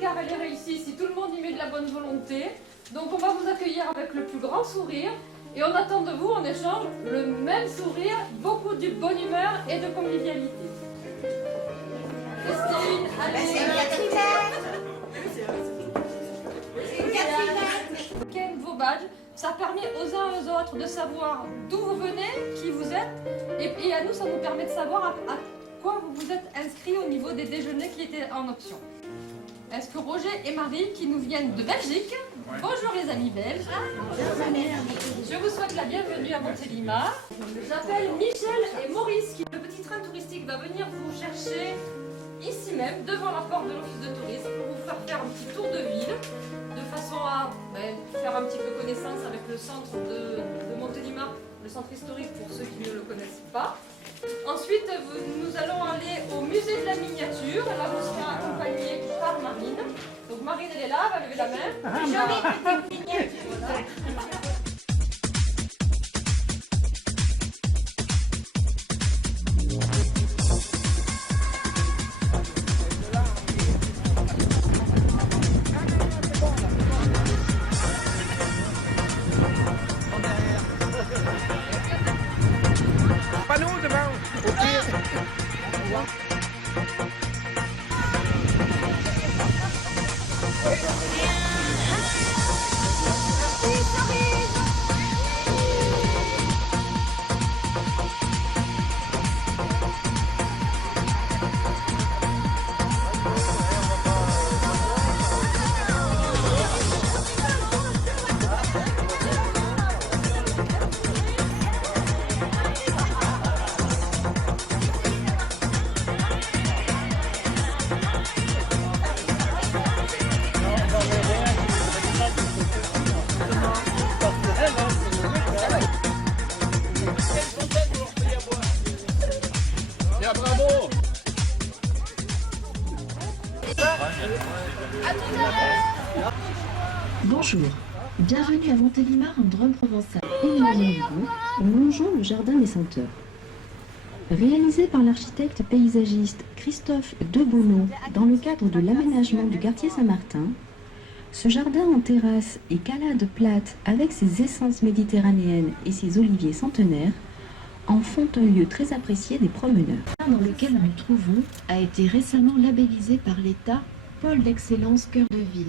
camping-car elle est réussie si tout le monde y met de la bonne volonté. Donc on va vous accueillir avec le plus grand sourire et on attend de vous en échange le même sourire, beaucoup de bonne humeur et de convivialité. Christine, allez. Ken, vos badges, ça permet aux uns et aux autres de savoir d'où vous venez, qui vous êtes, et à nous ça nous permet de savoir à quoi vous vous êtes inscrits au niveau des déjeuners qui étaient en option. Est-ce que Roger et Marie, qui nous viennent de Belgique, bonjour les amis belges, je vous souhaite la bienvenue à Montélimar. J'appelle Michel et Maurice, le petit train touristique va venir vous chercher ici même, devant la porte de l'office de tourisme, pour vous faire un petit tour de ville, de façon à faire un petit peu connaissance avec le centre de Montélimar, le centre historique pour ceux qui ne le connaissent pas. Ensuite, nous allons aller au musée de la miniature. Là, vous serez accompagné par Marine. Donc Marine, elle est là, elle va lever la main. Jolie petite miniature. Pas nous demain, au pire. Bonjour, bienvenue à Montélimar en Drôme provençal. Émergeons-vous en longeant le jardin des Senteurs. Réalisé par l'architecte paysagiste Christophe Debonneau dans le cadre de l'aménagement du quartier Saint-Martin, ce jardin en terrasse et calade plate avec ses essences méditerranéennes et ses oliviers centenaires en font un lieu très apprécié des promeneurs. Le jardin dans lequel nous nous trouvons a été récemment labellisé par l'État Pôle d'excellence cœur de ville.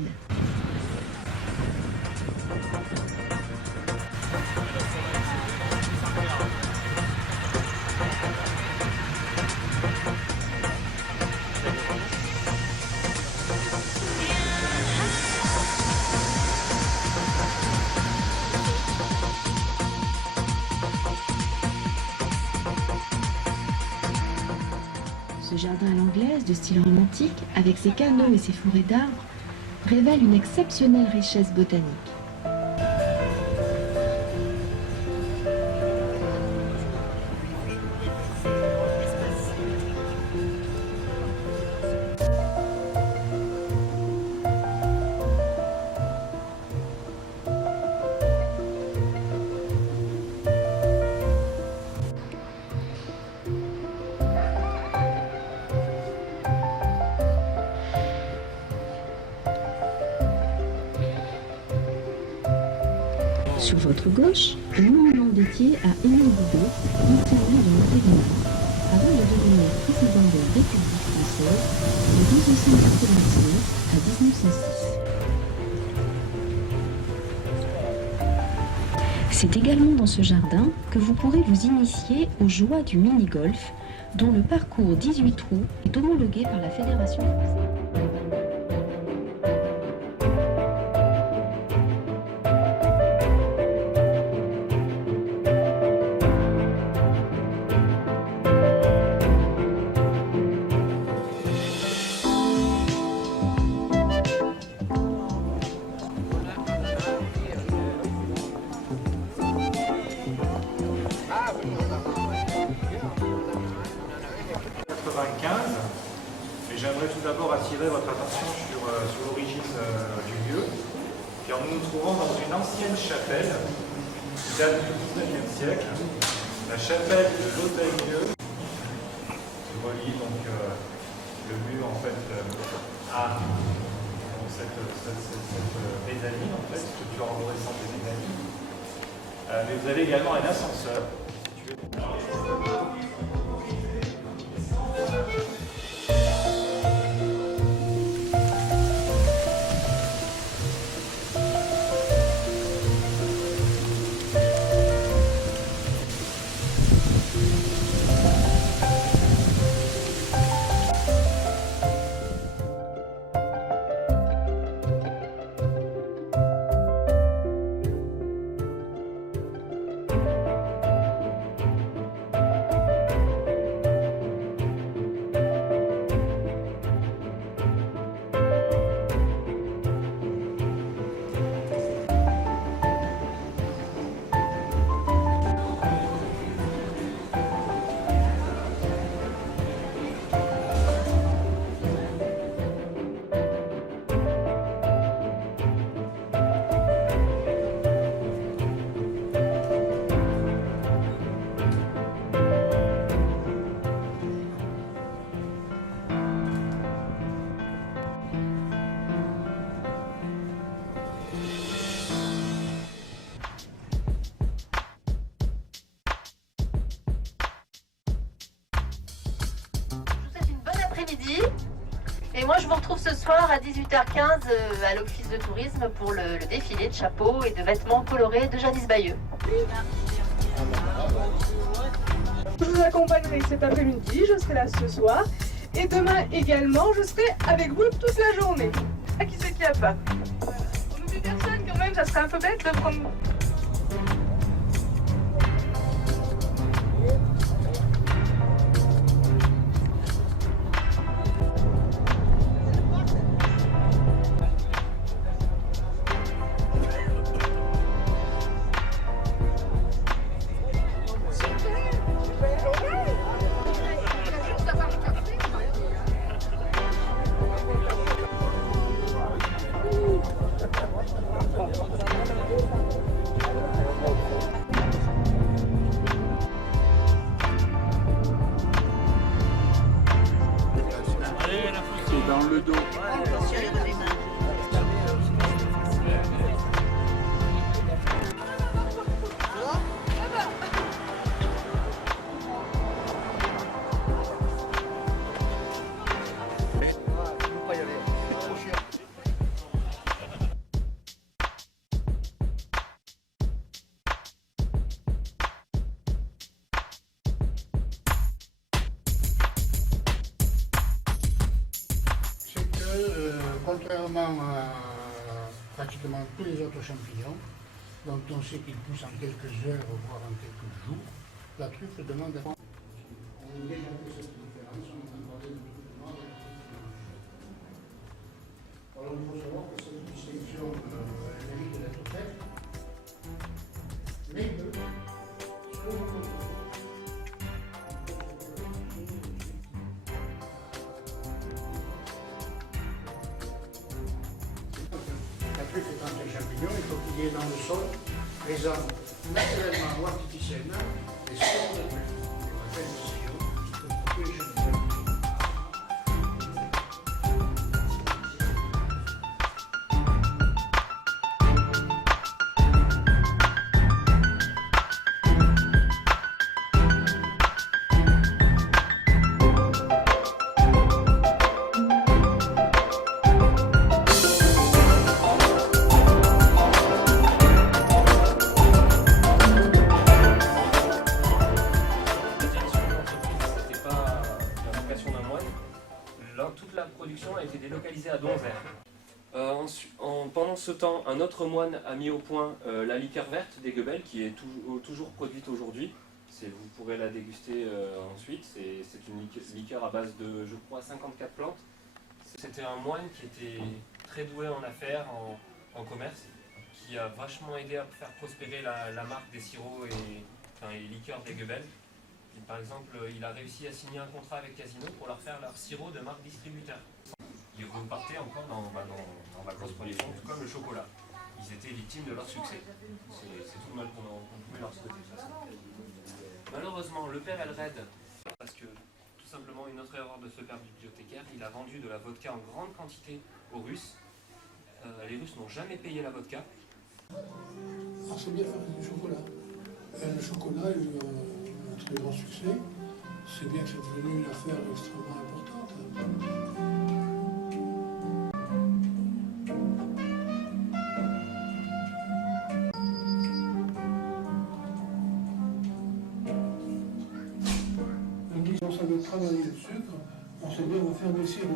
Ce jardin à l'anglaise de style romantique, avec ses canaux et ses forêts d'arbres, révèle une exceptionnelle richesse botanique. Sur votre gauche, un monument dédié à Émile Boudet, ancien maire de Montélimar, avant de devenir président de la République française de 1889 à 1906. C'est également dans ce jardin que vous pourrez vous initier aux joies du mini-golf, dont le parcours 18 trous est homologué par la Fédération française. Mais j'aimerais tout d'abord attirer votre attention sur l'origine du lieu, car nous nous trouvons dans une ancienne chapelle qui date du 19e siècle, la chapelle de l'Hôtel-Dieu, qui relie donc le mur en fait à cette mezzanine, en fait, structure arborescente de mezzanine. Mais vous avez également un ascenseur. Si tu veux. Et moi je vous retrouve ce soir à 18h15 à l'office de tourisme pour le défilé de chapeaux et de vêtements colorés de Janice Bayeux. Je vous accompagnerai cet après-midi, je serai là ce soir. Et demain également, je serai avec vous toute la journée. À qui c'est qui a pas? On n'oublie personne quand même, ça serait un peu bête de prendre... Dans le dos. Contrairement à pratiquement tous les autres champignons, dont on sait qu'ils poussent en quelques heures, voire en quelques jours, la truffe demande à... On a déjà vu cette différence, on entend parler de truffe noire et de truffe blanche. Alors il faut savoir que cette distinction mérite d'être faite, mais que, selon le la truffe étant un champignon, il faut qu'il y ait dans le sol, présent naturellement ou artificiellement, des spores de truffe. Et on appelle des sillons, pour tous les champignons. Toute la production a été délocalisée à Donzère. Pendant ce temps, un autre moine a mis au point la liqueur verte des Goebel, qui est toujours produite aujourd'hui. Vous pourrez la déguster ensuite. C'est une liqueur à base de, je crois, 54 plantes. C'était un moine qui était très doué en affaires, en commerce, qui a vachement aidé à faire prospérer la marque des sirops et liqueurs des Goebel. Par exemple, il a réussi à signer un contrat avec Casino pour leur faire leur sirop de marque distributeur. Ils repartaient encore dans la grosse production, tout comme le chocolat. Ils étaient victimes de leur succès. C'est tout le mal qu'on pouvait leur souhaiter de toute façon. Malheureusement, le père Elred, parce que tout simplement une autre erreur de ce père bibliothécaire, il a vendu de la vodka en grande quantité aux Russes. Les Russes n'ont jamais payé la vodka. Alors c'est bien faire du chocolat. Le chocolat a eu un très grand succès. C'est bien que c'est devenu une affaire extrêmement importante. Donc si on savait travailler le sucre, on sait bien faire des sirops.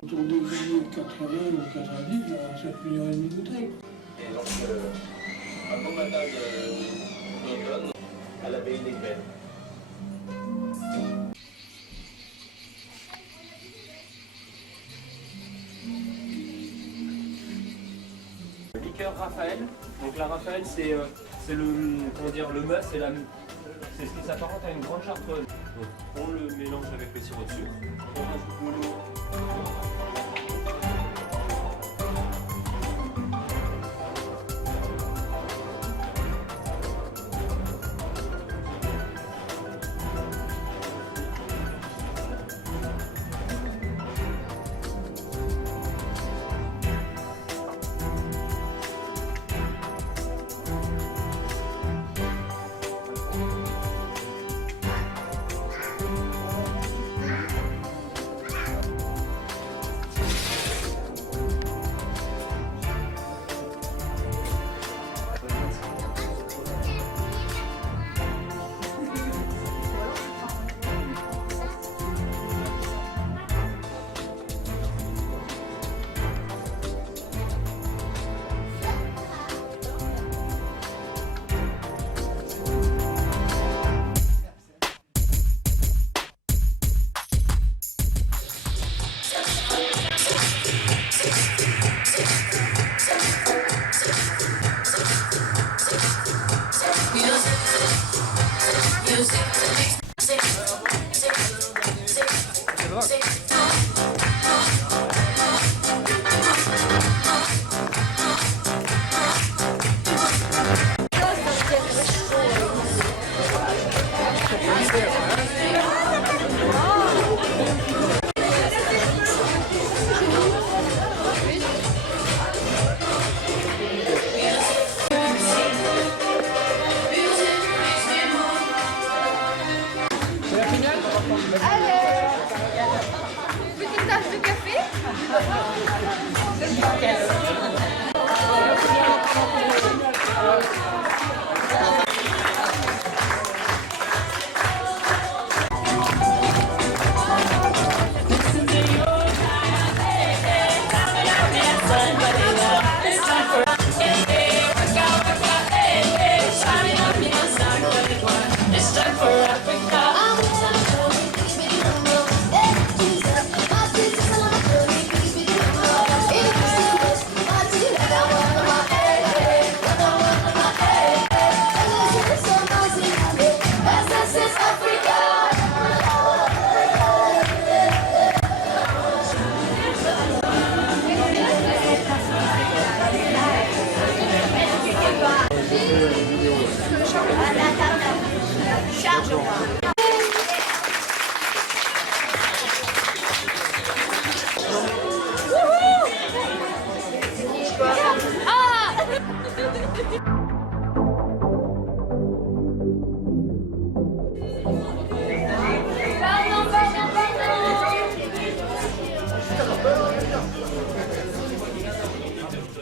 Autour des années 80 ou 90, là, 7,5 millions de bouteilles. Et donc, un beau matin d'automne, à l'abbaye des Graines. Liqueur Raphaël. Donc la Raphaël, c'est le, comment dire, le must, c'est ce qui s'apparente à une grande chartreuse. Donc, on le mélange avec le sirop de sucre. On rajoute de l'eau.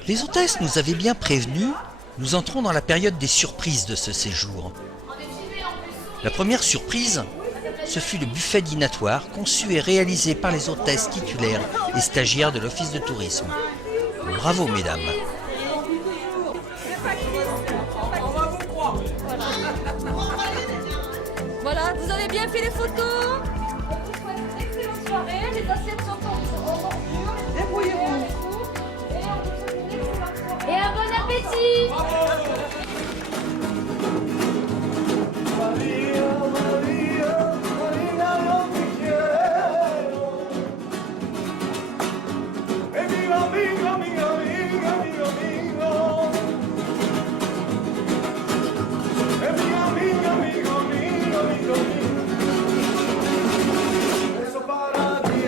Les hôtesses nous avaient bien prévenus, nous entrons dans la période des surprises de ce séjour. La première surprise, ce fut le buffet dînatoire conçu et réalisé par les hôtesses titulaires et stagiaires de l'office de tourisme. Bravo mesdames! Voilà, vous avez bien fait les photos. On vous souhaite une excellente soirée. Les assiettes sont en bordure. Débrouillez-vous. Et on vous souhaite une excellente soirée. Et un bon appétit! Eso para ti,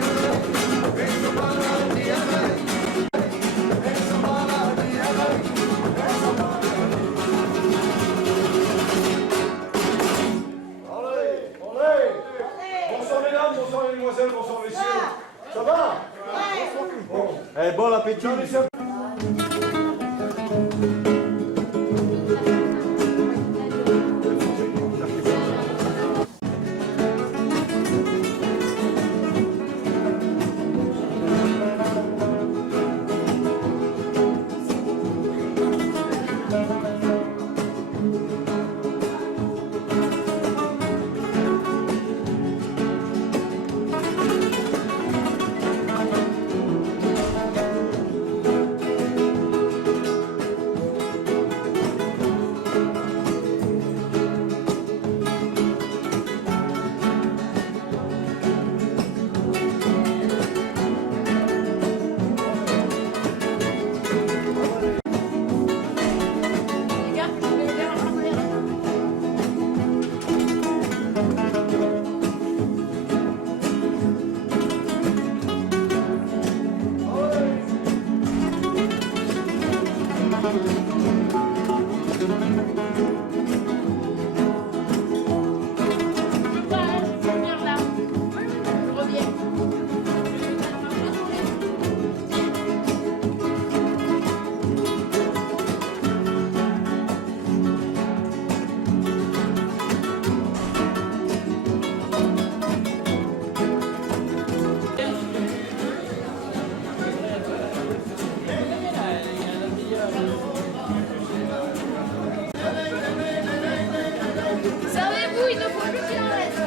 Servez-vous, il ne faut plus qu'il en reste.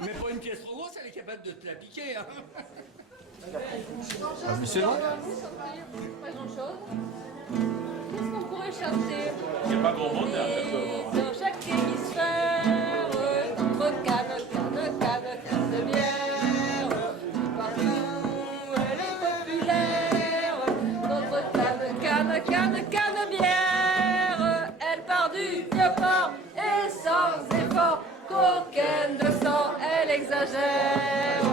Mais pas une pièce trop grosse, elle est capable de te la piquer. Hein. Mais c'est long. Pas grand chose. Qu'est-ce qu'on pourrait chanter? Il n'y a pas grand monde derrière toi. Dans chaque hémisphère, notre canne de bière. Partout, elle est populaire. Notre canne bière. Elle part du vieux port et sans effort. Coquine de sang, elle exagère.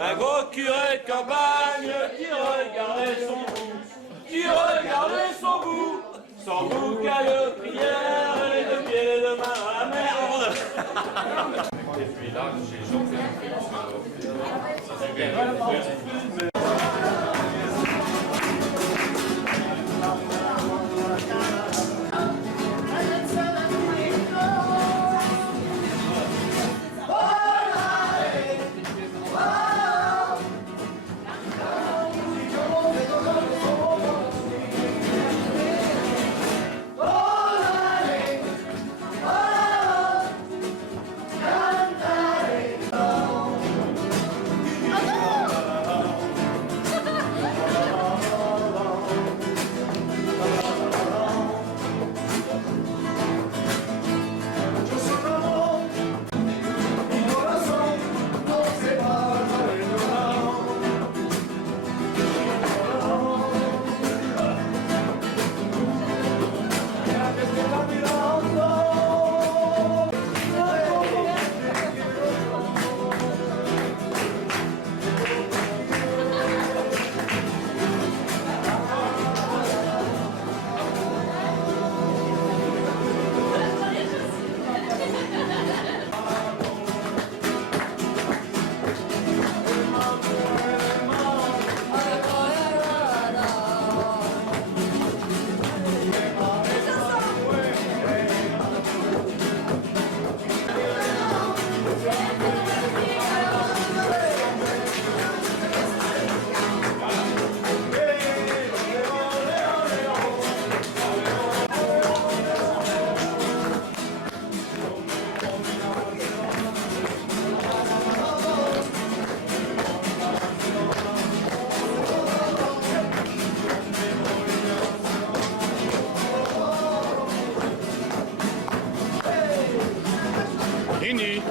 Un gros curé de campagne qui regardait son bout, sans bouquin de prière, les deux pieds, les deux mains à la merde. Et puis là, j'ai chanté un film. fini.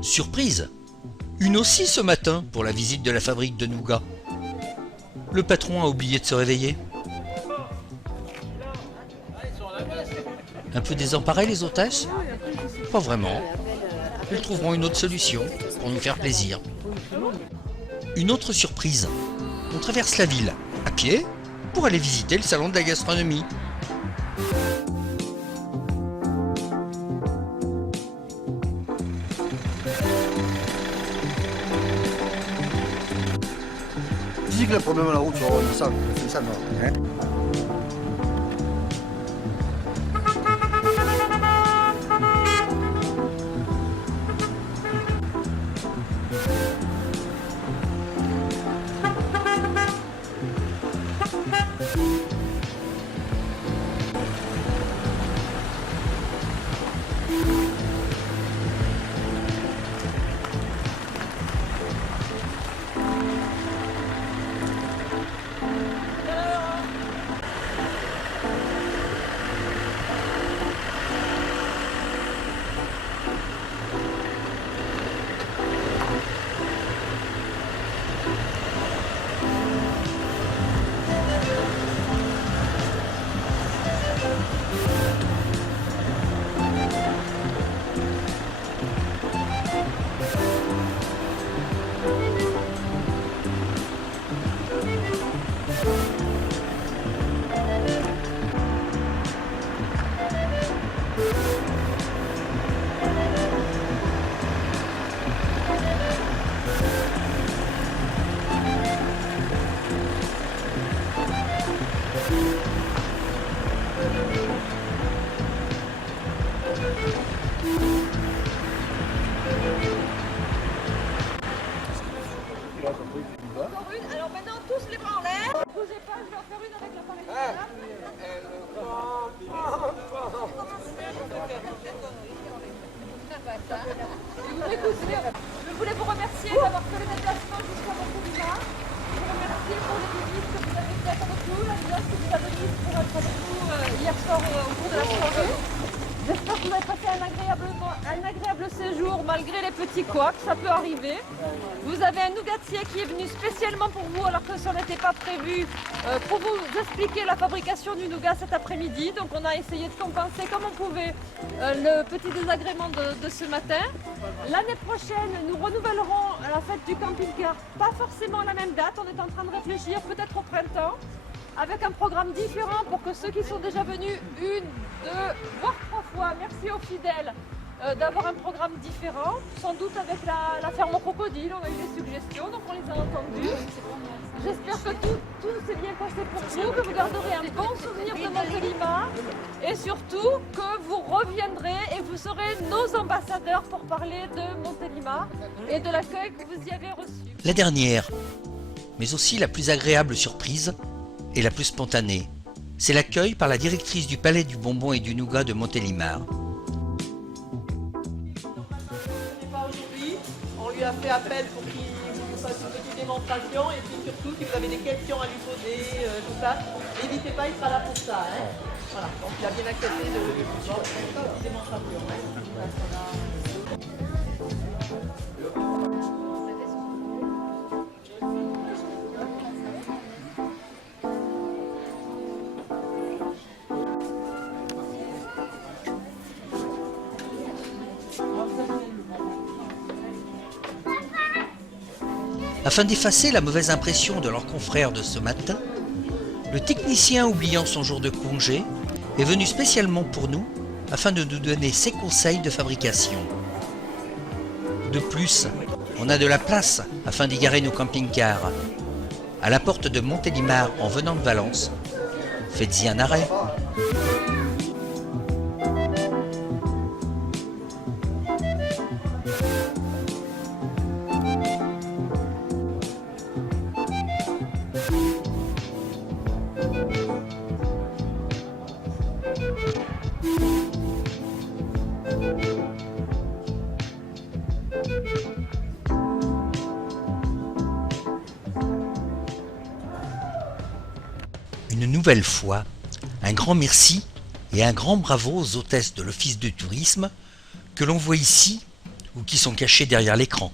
Surprise! Une aussi ce matin pour la visite de la fabrique de nougat. Le patron a oublié de se réveiller. Un peu désemparés les hôtesses? Pas vraiment. Ils trouveront une autre solution pour nous faire plaisir. Une autre surprise. On traverse la ville à pied pour aller visiter le salon de la gastronomie. Dis que le problème à la route, c'est ça, non, hein. Encore une, alors maintenant tous les bras en l'air. Ne bougez pas, je vais en faire une avec l'appareil. Écoutez, je voulais vous remercier d'avoir fait le déplacement jusqu'à votre village. Je vous remercie pour les visites que vous avez faites avec nous, la visite que vous avez mise pour être avec nous hier soir au cours de la soirée. J'espère que vous avez passé un agréable séjour malgré les petits couacs, ça peut arriver. Vous avez un nougatier qui est venu spécialement pour vous alors que ça n'était pas prévu pour vous expliquer la fabrication du nougat cet après-midi. Donc on a essayé de compenser comme on pouvait le petit désagrément de ce matin. L'année prochaine, nous renouvellerons la fête du camping-car, pas forcément à la même date, on est en train de réfléchir peut-être au printemps, avec un programme différent pour que ceux qui sont déjà venus une, deux, voire trois fois, merci aux fidèles, d'avoir un programme différent, sans doute avec la ferme au crocodile. On a eu des suggestions, donc on les a entendues. J'espère que tout s'est bien passé pour vous, que vous garderez un bon souvenir de Montélimar et surtout que vous reviendrez et vous serez nos ambassadeurs pour parler de Montélimar et de l'accueil que vous y avez reçu. La dernière, mais aussi la plus agréable surprise et la plus spontanée, c'est l'accueil par la directrice du Palais du Bonbon et du Nougat de Montélimar. On lui a fait appel pour qu'il vous fasse une petite démonstration et puis surtout si vous avez des questions à lui poser, tout ça, n'hésitez pas, il sera là pour ça. Hein. Voilà, donc il a bien accepté de faire une petite démonstration. Afin d'effacer la mauvaise impression de leurs confrères de ce matin, le technicien, oubliant son jour de congé, est venu spécialement pour nous afin de nous donner ses conseils de fabrication. De plus, on a de la place afin d'y garer nos camping-cars. À la porte de Montélimar en venant de Valence, faites-y un arrêt. Une nouvelle fois, un grand merci et un grand bravo aux hôtesses de l'Office de tourisme que l'on voit ici ou qui sont cachées derrière l'écran.